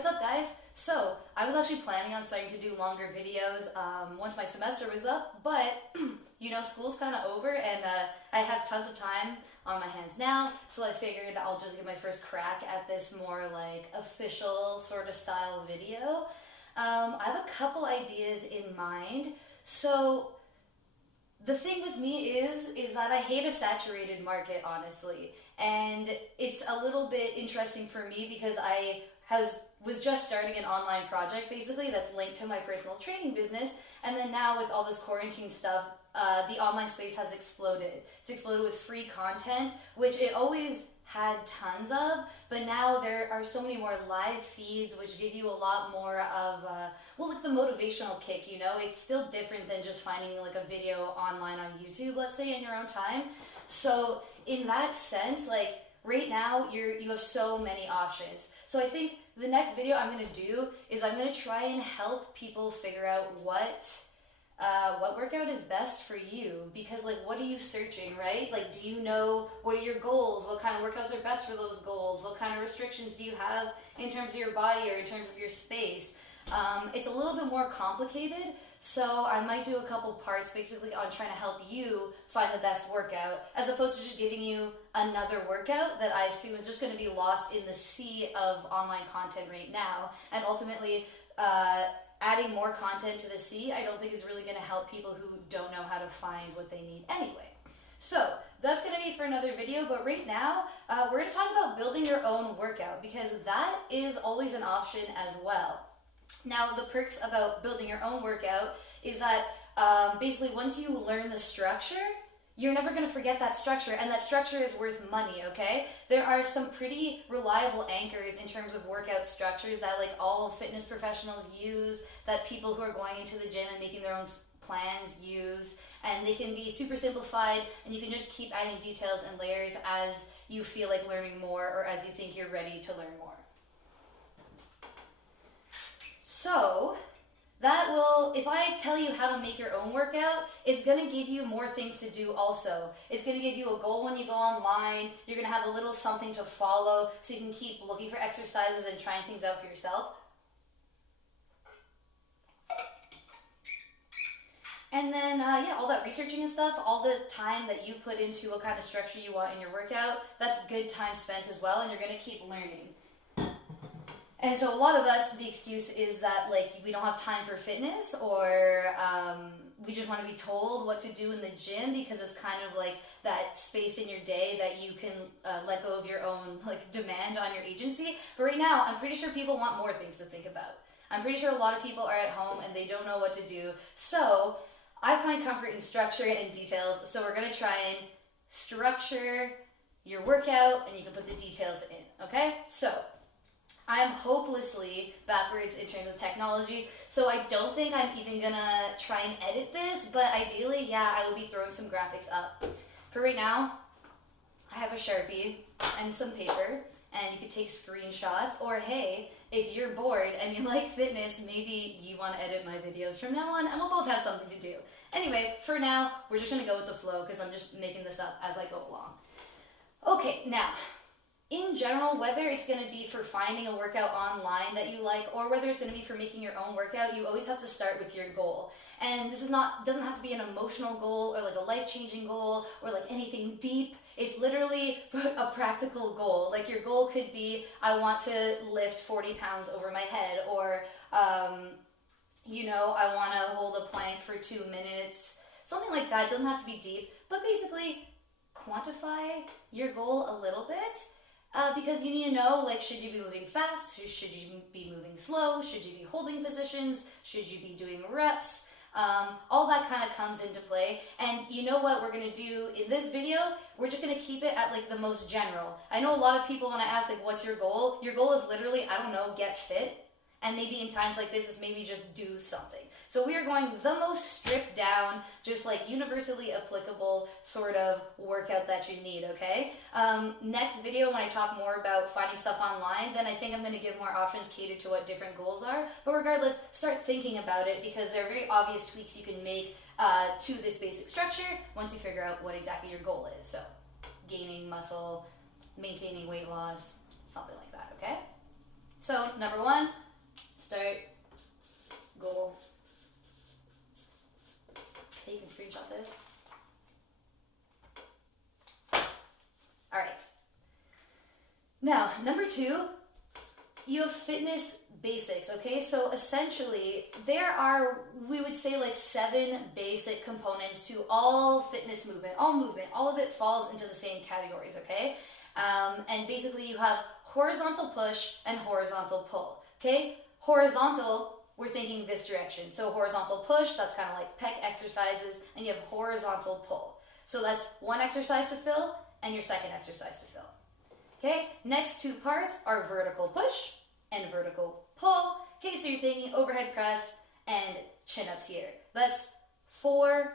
What's up, guys? So, I was actually planning on starting to do longer videos once my semester was up, but, school's kind of over and I have tons of time on my hands now, so I figured I'll just give my first crack at this more like official sort of style video. I have a couple ideas in mind. So, the thing with me is that I hate a saturated market, honestly, and it's a little bit interesting for me because was just starting an online project basically that's linked to my personal training business, and then now with all this quarantine stuff, the online space has exploded. It's exploded with free content, which it always had tons of, but now there are so many more live feeds which give you a lot more of like the motivational kick. It's still different than just finding like a video online on YouTube, let's say, in your own time. So in that sense, like right now you have so many options. So I think the next video I'm going to do is I'm going to try and help people figure out what workout is best for you, because like what are you searching, right? Like, do you know what are your goals? What kind of workouts are best for those goals? What kind of restrictions do you have in terms of your body or in terms of your space? It's a little bit more complicated, so I might do a couple parts basically on trying to help you find the best workout, as opposed to just giving you another workout that I assume is just going to be lost in the sea of online content right now, and ultimately adding more content to the sea I don't think is really going to help people who don't know how to find what they need anyway. So that's going to be for another video, but right now we're going to talk about building your own workout, because that is always an option as well. Now, the perks about building your own workout is that basically once you learn the structure, you're never going to forget that structure, and that structure is worth money, okay? There are some pretty reliable anchors in terms of workout structures that like all fitness professionals use, that people who are going into the gym and making their own plans use, and they can be super simplified, and you can just keep adding details and layers as you feel like learning more or as you think you're ready to learn more. So, if I tell you how to make your own workout, it's going to give you more things to do also. It's going to give you a goal when you go online. You're going to have a little something to follow so you can keep looking for exercises and trying things out for yourself. And then, all that researching and stuff, all the time that you put into what kind of structure you want in your workout, that's good time spent as well, and you're going to keep learning. And so a lot of us, the excuse is that like we don't have time for fitness, or we just want to be told what to do in the gym, because it's kind of like that space in your day that you can let go of your own like demand on your agency. But right now, I'm pretty sure people want more things to think about. I'm pretty sure a lot of people are at home and they don't know what to do. So I find comfort in structure and details. So we're going to try and structure your workout, and you can put the details in, okay? So I'm hopelessly backwards in terms of technology, so I don't think I'm even gonna try and edit this, but ideally, yeah, I will be throwing some graphics up. For right now, I have a Sharpie and some paper, and you could take screenshots, or hey, if you're bored and you like fitness, maybe you want to edit my videos from now on, and we'll both have something to do. Anyway, for now, we're just gonna go with the flow, because I'm just making this up as I go along. Okay, now, in general, whether it's going to be for finding a workout online that you like, or whether it's going to be for making your own workout, you always have to start with your goal. And this doesn't have to be an emotional goal or like a life-changing goal or like anything deep. It's literally a practical goal. Like your goal could be, I want to lift 40 pounds over my head, or I want to hold a plank for 2 minutes. Something like that. It doesn't have to be deep, but basically quantify your goal a little bit. Because you need to know, like, should you be moving fast? Should you be moving slow? Should you be holding positions? Should you be doing reps? All that kind of comes into play. And you know what we're going to do in this video? We're just going to keep it at, like, the most general. I know a lot of people, when I ask, like, what's your goal? Your goal is literally, I don't know, get fit. And maybe in times like this, is maybe just do something. So we are going the most stripped down, just like universally applicable sort of workout that you need, okay? Next video, when I talk more about finding stuff online, then I think I'm going to give more options catered to what different goals are. But regardless, start thinking about it, because there are very obvious tweaks you can make to this basic structure once you figure out what exactly your goal is. So gaining muscle, maintaining weight loss, something like that, okay? So number one, start, goal. Okay, you can screenshot this. All right. Now, number two, you have fitness basics, okay? So essentially, there are, we would say, like 7 basic components to all fitness movement, all of it falls into the same categories, okay? And basically you have horizontal push and horizontal pull, okay? Horizontal, we're thinking this direction. So horizontal push, that's kind of like pec exercises, and you have horizontal pull. So that's one exercise to fill and your second exercise to fill. Okay, next 2 parts are vertical push and vertical pull. Okay, so you're thinking overhead press and chin-ups here. That's 4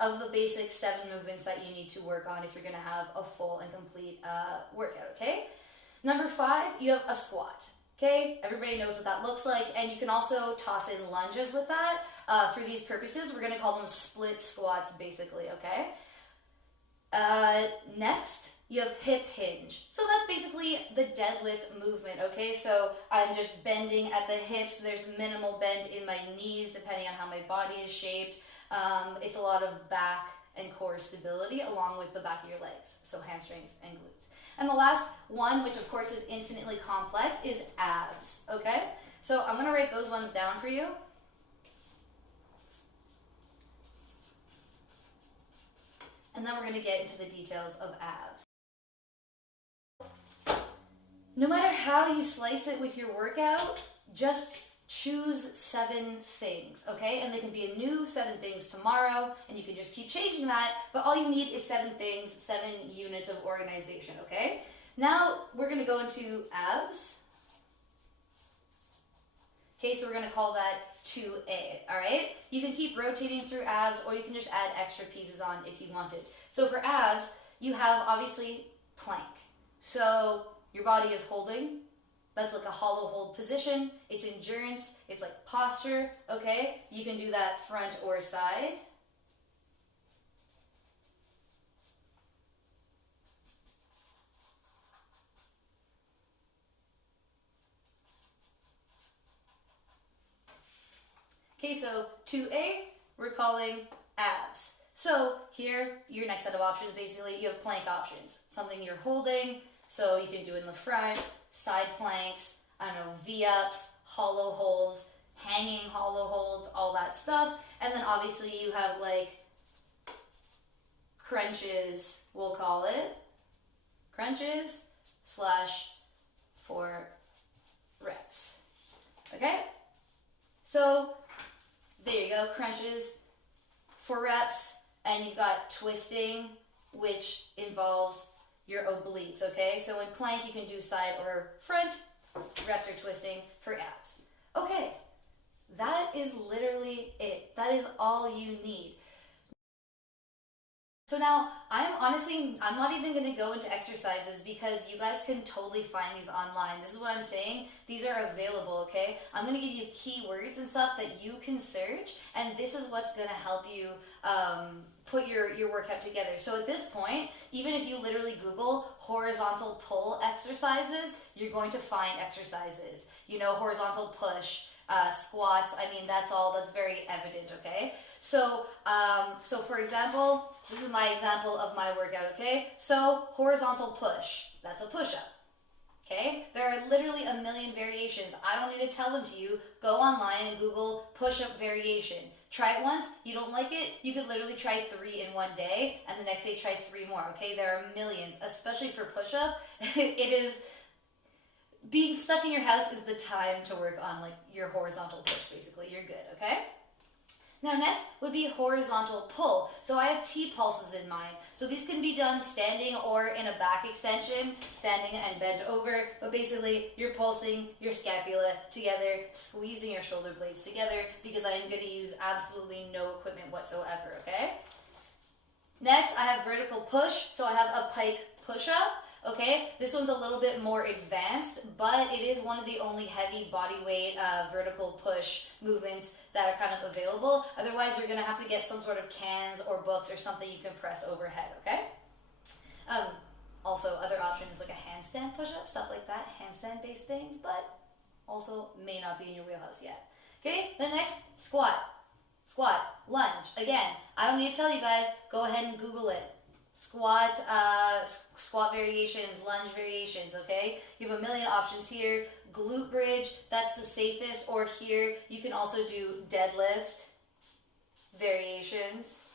of the basic 7 movements that you need to work on if you're gonna have a full and complete workout, okay? Number 5, you have a squat. Okay, everybody knows what that looks like, and you can also toss in lunges with that. For these purposes, we're gonna call them split squats basically, okay? Next, you have hip hinge. So that's basically the deadlift movement, okay? So I'm just bending at the hips. There's minimal bend in my knees depending on how my body is shaped. It's a lot of back and core stability along with the back of your legs, so hamstrings and glutes. And the last one, which of course is infinitely complex, is abs, okay? So I'm gonna write those ones down for you. And then we're gonna get into the details of abs. No matter how you slice it with your workout, just choose 7 things, okay? And they can be a new 7 things tomorrow, and you can just keep changing that, but all you need is 7 things, 7 units of organization, okay? Now we're gonna go into abs. Okay, so we're gonna call that 2A, all right? You can keep rotating through abs, or you can just add extra pieces on if you wanted. So for abs, you have obviously plank. So your body is holding. That's like a hollow hold position. It's endurance. It's like posture, okay? You can do that front or side. Okay, so 2A, we're calling abs. So here, your next set of options, basically, you have plank options. Something you're holding, so you can do in the front, side planks, I don't know, V-ups, hollow holds, hanging hollow holds, all that stuff. And then obviously you have like crunches, we'll call it. Crunches / 4 reps. Okay? So there you go, crunches, 4 reps, and you've got twisting, which involves your obliques, okay? So in plank, you can do side or front, reps are twisting for abs. Okay, that is literally it. That is all you need. So now, I'm not even going to go into exercises because you guys can totally find these online. This is what I'm saying. These are available, okay? I'm going to give you keywords and stuff that you can search, and this is what's going to help you put your workout together. So at this point, even if you literally Google horizontal pull exercises, you're going to find exercises. You know, horizontal push, squats, I mean, that's very evident, okay? So, so for example, this is my example of my workout, okay? So, horizontal push, that's a push-up, okay? There are literally a million variations. I don't need to tell them to you. Go online and Google push-up variation. Try it once, you don't like it, you could literally try 3 in one day, and the next day try 3 more, okay? There are millions, especially for push-up. It is... Being stuck in your house is the time to work on like your horizontal push, basically. You're good, okay? Now next would be horizontal pull. So I have T-pulses in mind. So these can be done standing or in a back extension, standing and bent over, but basically you're pulsing your scapula together, squeezing your shoulder blades together, because I am going to use absolutely no equipment whatsoever, okay? Next, I have vertical push. So I have a pike push-up. Okay, this one's a little bit more advanced, but it is one of the only heavy body weight vertical push movements that are kind of available. Otherwise, you're going to have to get some sort of cans or books or something you can press overhead, okay? Also, other option is like a handstand push-up, stuff like that, handstand-based things, but also may not be in your wheelhouse yet. Okay, the next, squat. Squat, lunge. Again, I don't need to tell you guys, go ahead and Google it. Squat, squat variations, lunge variations, okay? You have a million options here. Glute bridge, that's the safest, or here, you can also do deadlift variations.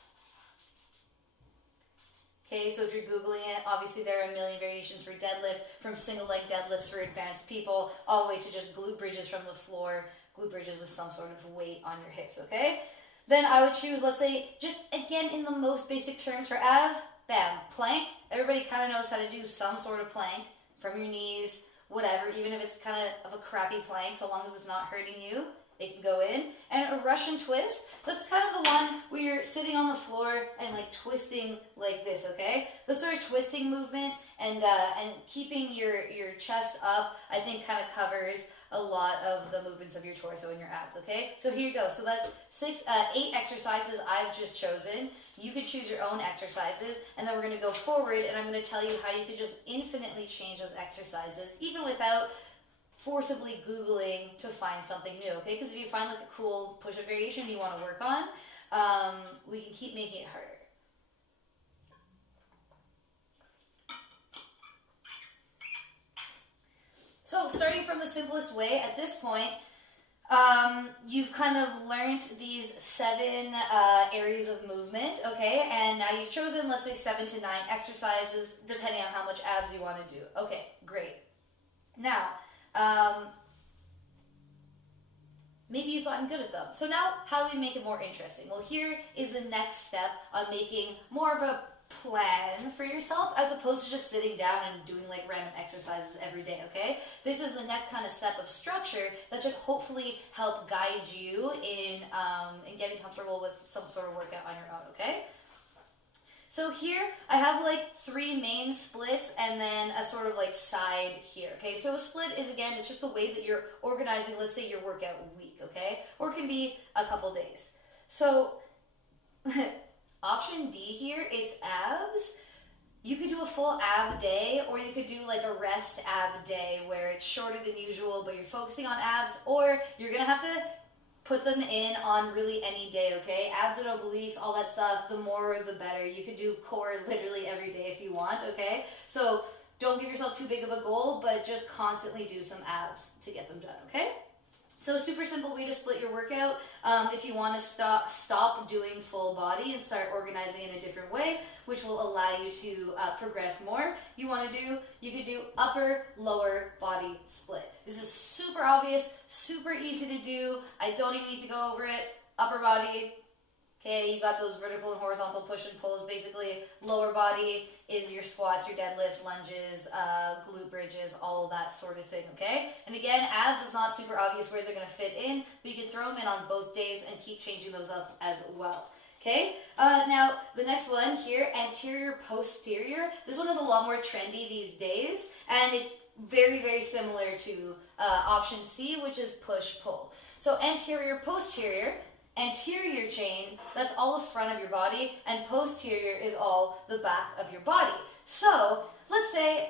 Okay, so if you're Googling it, obviously there are a million variations for deadlift, from single leg deadlifts for advanced people, all the way to just glute bridges from the floor, glute bridges with some sort of weight on your hips, okay? Then I would choose, let's say, just again in the most basic terms for abs, bam, plank. Everybody kind of knows how to do some sort of plank from your knees, whatever, even if it's kind of a crappy plank, so long as it's not hurting you. It can go in. And a Russian twist, that's kind of the one where you're sitting on the floor and like twisting like this, okay? That sort of twisting movement and keeping your chest up, I think kind of covers a lot of the movements of your torso and your abs, okay? So here you go. So that's 8 exercises I've just chosen. You could choose your own exercises, and then we're going to go forward, and I'm going to tell you how you could just infinitely change those exercises, even without forcibly Googling to find something new, okay? Because if you find like a cool push-up variation you want to work on, we can keep making it harder. So starting from the simplest way, at this point, you've kind of learned these 7 areas of movement, okay? And now you've chosen, let's say, 7 to 9 exercises, depending on how much abs you want to do. Okay, great. Now, maybe you've gotten good at them. So now, how do we make it more interesting? Well, here is the next step on making more of a plan for yourself, as opposed to just sitting down and doing like random exercises every day, okay? This is the next kind of step of structure that should hopefully help guide you in getting comfortable with some sort of workout on your own, okay? So here, I have like 3 main splits and then a sort of like side here, okay? So a split is, again, it's just the way that you're organizing, let's say, your workout week, okay? Or it can be a couple days. So option D here, it's abs. You could do a full ab day, or you could do like a rest ab day where it's shorter than usual, but you're focusing on abs, or you're gonna have to put them in on really any day, okay? Abs and obliques, all that stuff, the more the better. You could do core literally every day if you want, okay? So don't give yourself too big of a goal, but just constantly do some abs to get them done, okay? So super simple way to split your workout. If you want to stop doing full body and start organizing in a different way, which will allow you to progress more, you could do upper, lower body split. This is super obvious, super easy to do. I don't even need to go over it. Upper body, okay, you got those vertical and horizontal push and pulls basically. Lower body is your squats, your deadlifts, lunges, glute bridges, all that sort of thing, okay? And again, abs is not super obvious where they're going to fit in, but you can throw them in on both days and keep changing those up as well. Okay, now the next one here, anterior posterior. This one is a lot more trendy these days, and it's very, very similar to option C, which is push-pull. So anterior posterior, anterior chain, that's all the front of your body, and posterior is all the back of your body. So let's say,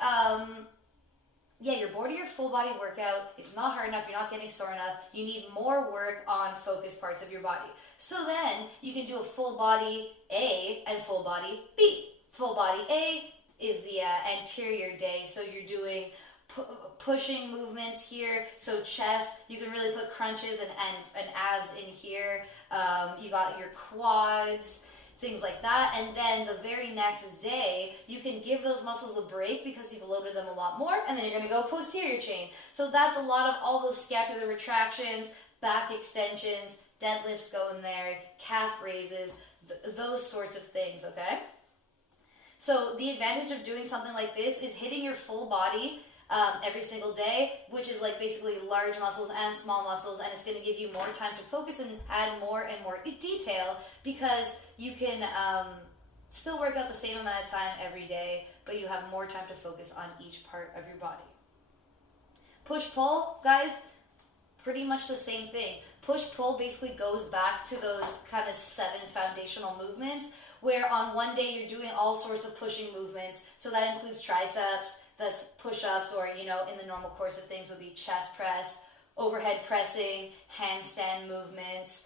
you're bored of your full body workout, it's not hard enough, you're not getting sore enough, you need more work on focused parts of your body. So then you can do a full body A and full body B. Full body A is the anterior day, so you're doing pushing movements here, so chest, you can really put crunches and abs in here. You got your quads, things like that, and then the very next day you can give those muscles a break because you've loaded them a lot more, and then you're going to go posterior chain. So that's a lot of all those scapular retractions, back extensions, deadlifts go in there, calf raises, those sorts of things, okay? So the advantage of doing something like this is hitting your full body every single day, which is like basically large muscles and small muscles, and it's going to give you more time to focus and add more and more detail, because you can still work out the same amount of time every day, but you have more time to focus on each part of your body. Push-pull, guys, pretty much the same thing. Push-pull basically goes back to those kind of 7 foundational movements, where on one day you're doing all sorts of pushing movements, so that includes triceps, that's push-ups, or, in the normal course of things would be chest press, overhead pressing, handstand movements,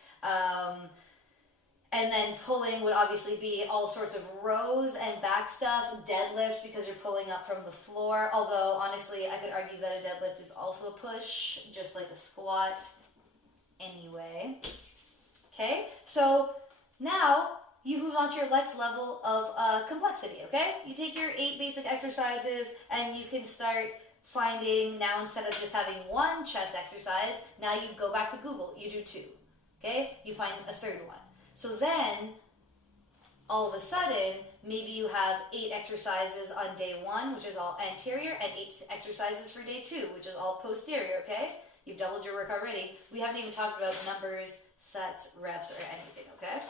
and then pulling would obviously be all sorts of rows and back stuff, deadlifts because you're pulling up from the floor, although honestly I could argue that a deadlift is also a push, just like a squat anyway. Okay, so now you move on to your next level of complexity, okay? You take your 8 basic exercises and you can start finding, now instead of just having one chest exercise, now you go back to Google, you do 2, okay? You find a third one. So then, all of a sudden, maybe you have 8 exercises on day 1, which is all anterior, and 8 exercises for day 2, which is all posterior, okay? You've doubled your work already. We haven't even talked about numbers, sets, reps, or anything, okay?